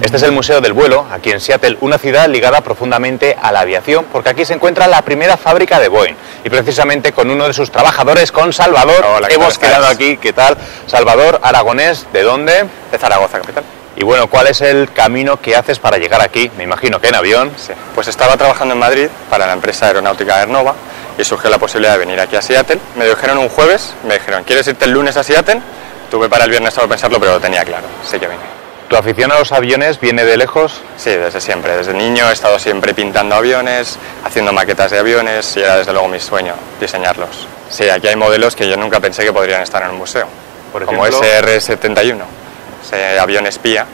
Este es el Museo del Vuelo, aquí en Seattle, una ciudad ligada profundamente a la aviación, porque aquí se encuentra la primera fábrica de Boeing. Y precisamente con uno de sus trabajadores, con Salvador, hemos quedado aquí. ¿Qué tal? Salvador, aragonés, ¿de dónde? De Zaragoza, capital. Y bueno, ¿cuál es el camino que haces para llegar aquí? Me imagino que en avión. Sí, pues estaba trabajando en Madrid para la empresa aeronáutica Aernova y surgió la posibilidad de venir aquí a Seattle. Me dijeron un jueves, me dijeron, ¿quieres irte el lunes a Seattle? Tuve para el viernes para pensarlo, pero lo tenía claro, así que vine. ¿Tu afición a los aviones viene de lejos? Sí, desde siempre. Desde niño he estado siempre pintando aviones, haciendo maquetas de aviones y era desde luego mi sueño diseñarlos. Sí, aquí hay modelos que yo nunca pensé que podrían estar en un museo. Por ejemplo, como SR-71, ese avión espía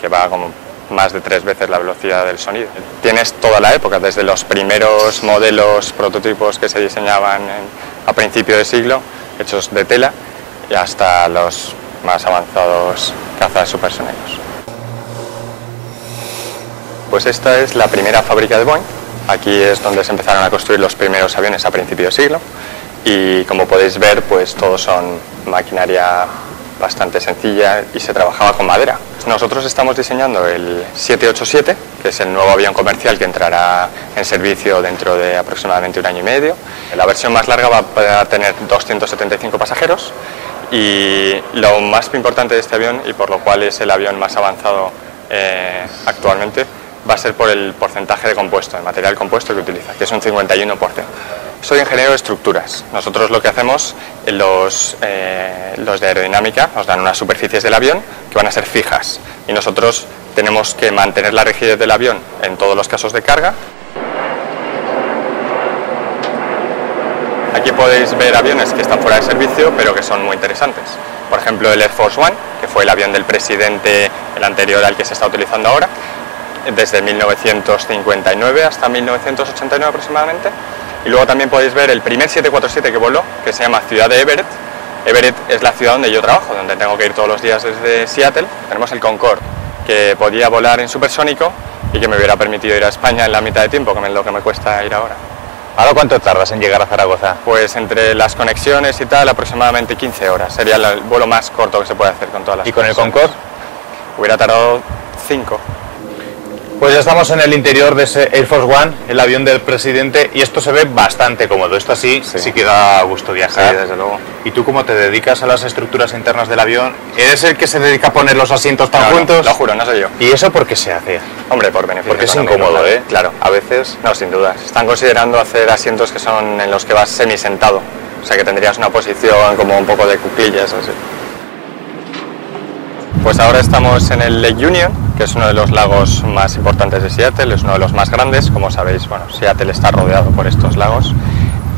que va como más de 3 veces la velocidad del sonido. Tienes toda la época, desde los primeros modelos, prototipos que se diseñaban a principio de siglo, hechos de tela, y hasta los más avanzados cazas supersónicos. Pues esta es la primera fábrica de Boeing. Aquí es donde se empezaron a construir los primeros aviones a principio de siglo y como podéis ver, pues todos son maquinaria bastante sencilla y se trabajaba con madera. Nosotros estamos diseñando el 787, que es el nuevo avión comercial que entrará en servicio dentro de aproximadamente 1 año y medio. La versión más larga va a tener 275 pasajeros y lo más importante de este avión, y por lo cual es el avión más avanzado actualmente, va a ser por el porcentaje de compuesto, el material compuesto que utiliza, que es un 51%. Soy ingeniero de estructuras. Nosotros lo que hacemos, los de aerodinámica nos dan unas superficies del avión que van a ser fijas y nosotros tenemos que mantener la rigidez del avión en todos los casos de carga. Aquí podéis ver aviones que están fuera de servicio pero que son muy interesantes. Por ejemplo, el Air Force One, que fue el avión del presidente, el anterior al que se está utilizando ahora, desde 1959 hasta 1989 aproximadamente. Y luego también podéis ver el primer 747 que voló, que se llama Ciudad de Everett. Everett es la ciudad donde yo trabajo, donde tengo que ir todos los días desde Seattle. Tenemos el Concorde, que podía volar en supersónico y que me hubiera permitido ir a España en la mitad de tiempo, que es lo que me cuesta ir ahora. ¿Ahora cuánto tardas en llegar a Zaragoza? Pues entre las conexiones y tal, aproximadamente 15 horas. Sería el vuelo más corto que se puede hacer con todas las ¿Y con el conexiones. Concorde? Hubiera tardado 5. Pues ya estamos en el interior de ese Air Force One, el avión del presidente, y esto se ve bastante cómodo. Esto sí que da gusto viajar. Sí, desde luego. ¿Y tú cómo te dedicas a las estructuras internas del avión? ¿Eres el que se dedica a poner los asientos tan juntos? No, lo juro, no soy yo. ¿Y eso por qué se hace? Hombre, por beneficio. Porque es económico, incómodo, claro. ¿eh? Claro, a veces. No, sin duda. Están considerando hacer asientos que son en los que vas semisentado. O sea, que tendrías una posición como un poco de cuclillas, así. Pues ahora estamos en el Lake Union, que es uno de los lagos más importantes de Seattle, es uno de los más grandes. Como sabéis, bueno, Seattle está rodeado por estos lagos.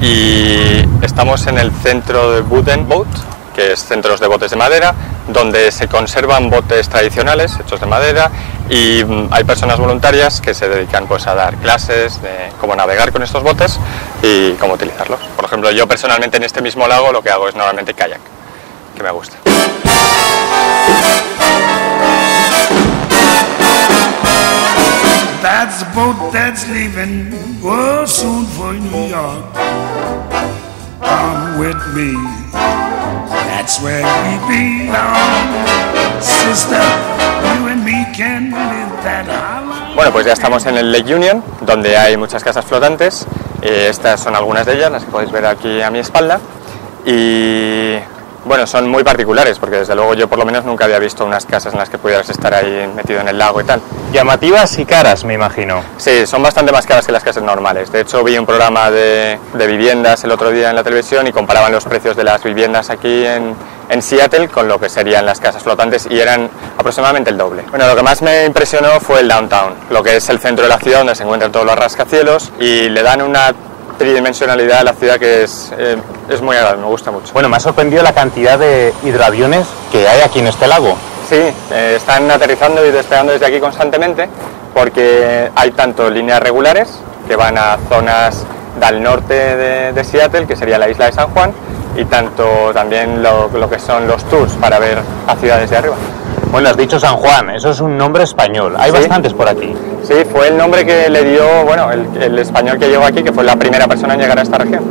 Y estamos en el centro de Wooden Boat, que es centros de botes de madera, donde se conservan botes tradicionales hechos de madera y hay personas voluntarias que se dedican pues a dar clases de cómo navegar con estos botes y cómo utilizarlos. Por ejemplo, yo personalmente en este mismo lago lo que hago es normalmente kayak, que me gusta. That's the boat that's leaving, oh, soon for New York. Come with me, that's where we belong. Sister, you and me can live that hollow. Bueno, pues ya estamos en el Lake Union, donde hay muchas casas flotantes. Estas son algunas de ellas, las que podéis ver aquí a mi espalda. Y bueno, son muy particulares, porque desde luego yo por lo menos nunca había visto unas casas en las que pudieras estar ahí metido en el lago y tal. Llamativas y caras, me imagino. Sí, son bastante más caras que las casas normales. De hecho, vi un programa de viviendas el otro día en la televisión y comparaban los precios de las viviendas aquí en Seattle con lo que serían las casas flotantes y eran aproximadamente el doble. Bueno, lo que más me impresionó fue el downtown, lo que es el centro de la ciudad donde se encuentran todos los rascacielos y le dan una tridimensionalidad a la ciudad que es muy agradable, me gusta mucho. Bueno, me ha sorprendido la cantidad de hidroaviones que hay aquí en este lago. Sí, están aterrizando y despegando desde aquí constantemente porque hay tanto líneas regulares que van a zonas del norte de Seattle, que sería la isla de San Juan, y tanto también lo que son los tours para ver las ciudades de arriba. Bueno, has dicho San Juan, eso es un nombre español, hay bastantes por aquí. Sí, fue el nombre que le dio, bueno, el español que llegó aquí, que fue la primera persona en llegar a esta región.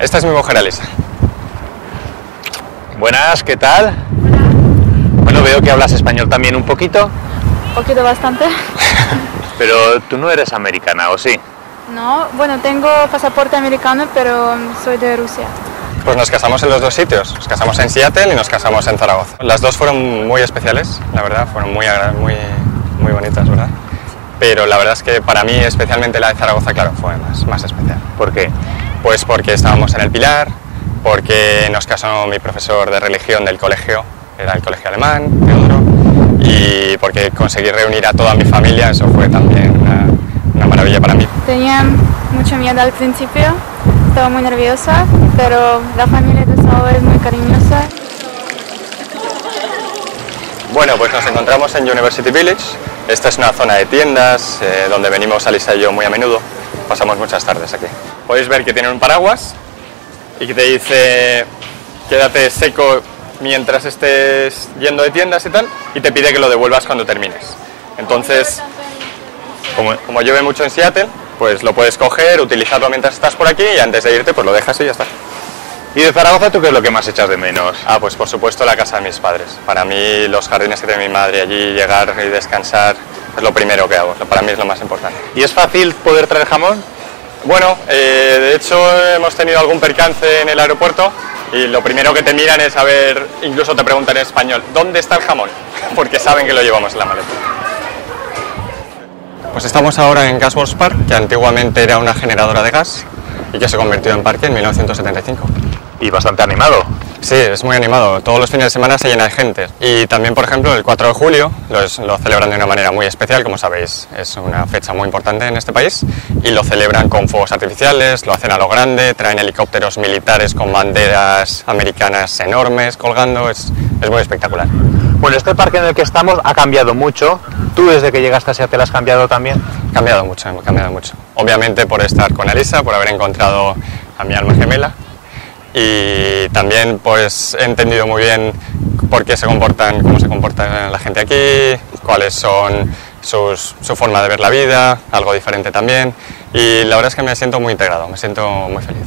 Esta es mi mujer Alisa. Buenas, ¿qué tal? Bueno, veo que hablas español también un poquito. Un poquito bastante. Pero tú no eres americana, ¿o sí? No, bueno, tengo pasaporte americano, pero soy de Rusia. Pues nos casamos en los dos sitios. Nos casamos en Seattle y nos casamos en Zaragoza. Las dos fueron muy especiales, la verdad, fueron muy bonitas, ¿verdad? Pero la verdad es que para mí, especialmente la de Zaragoza, claro, fue más especial. ¿Por qué? Pues porque estábamos en el Pilar, porque nos casó mi profesor de religión del colegio, era el colegio alemán, Teodoro, y porque conseguí reunir a toda mi familia, eso fue también una maravilla para mí. Tenía mucho miedo al principio, estaba muy nerviosa, pero la familia de Salvador es muy cariñosa. Bueno, pues nos encontramos en University Village. Esta es una zona de tiendas donde venimos Alisa y yo muy a menudo. Pasamos muchas tardes aquí. Podéis ver que tienen un paraguas y que te dice quédate seco mientras estés yendo de tiendas y tal, y te pide que lo devuelvas cuando termines. Entonces, como llueve mucho en Seattle, pues lo puedes coger, utilizarlo mientras estás por aquí y antes de irte pues lo dejas y ya está. ¿Y de Zaragoza tú qué es lo que más echas de menos? Pues por supuesto la casa de mis padres. Para mí los jardines que tiene mi madre allí, llegar y descansar, es lo primero que hago. Para mí es lo más importante. ¿Y es fácil poder traer jamón? Bueno, de hecho hemos tenido algún percance en el aeropuerto y lo primero que te miran es saber, incluso te preguntan en español, ¿dónde está el jamón? Porque saben que lo llevamos en la maleta. Pues estamos ahora en Gasworks Park, que antiguamente era una generadora de gas y que se convirtió en parque en 1975. Y bastante animado. Sí, es muy animado. Todos los fines de semana se llena de gente. Y también, por ejemplo, el 4 de julio lo celebran de una manera muy especial, como sabéis, es una fecha muy importante en este país, y lo celebran con fuegos artificiales, lo hacen a lo grande, traen helicópteros militares con banderas americanas enormes colgando, es muy espectacular. Bueno, este parque en el que estamos ha cambiado mucho. ¿Tú desde que llegaste a Seattle has cambiado también? Ha cambiado mucho. Obviamente por estar con Alisa, por haber encontrado a mi alma gemela. Y también pues he entendido muy bien por qué cómo se comporta la gente aquí, cuáles son su forma de ver la vida, algo diferente también, y la verdad es que me siento muy integrado, me siento muy feliz.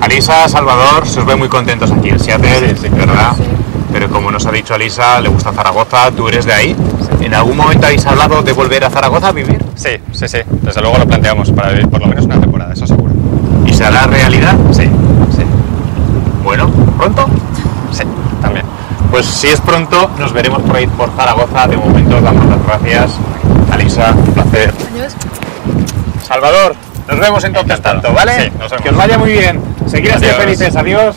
Alisa, Salvador, se os ve muy contentos aquí en Seattle, sí, ¿verdad? Sí. Pero como nos ha dicho Alisa, le gusta Zaragoza, tú eres de ahí. Sí. ¿En algún momento habéis hablado de volver a Zaragoza a vivir? Sí, desde luego lo planteamos para vivir por lo menos una temporada, eso seguro. ¿Y se hará realidad? Sí. Bueno, ¿pronto? Sí, también. Pues si es pronto, nos veremos por ahí por Zaragoza. De momento, damos las gracias. Alisa, un placer. Adiós. Salvador, nos vemos entonces tanto, ¿vale? Sí, nos vemos. Que os vaya muy bien. Seguid así felices. Adiós.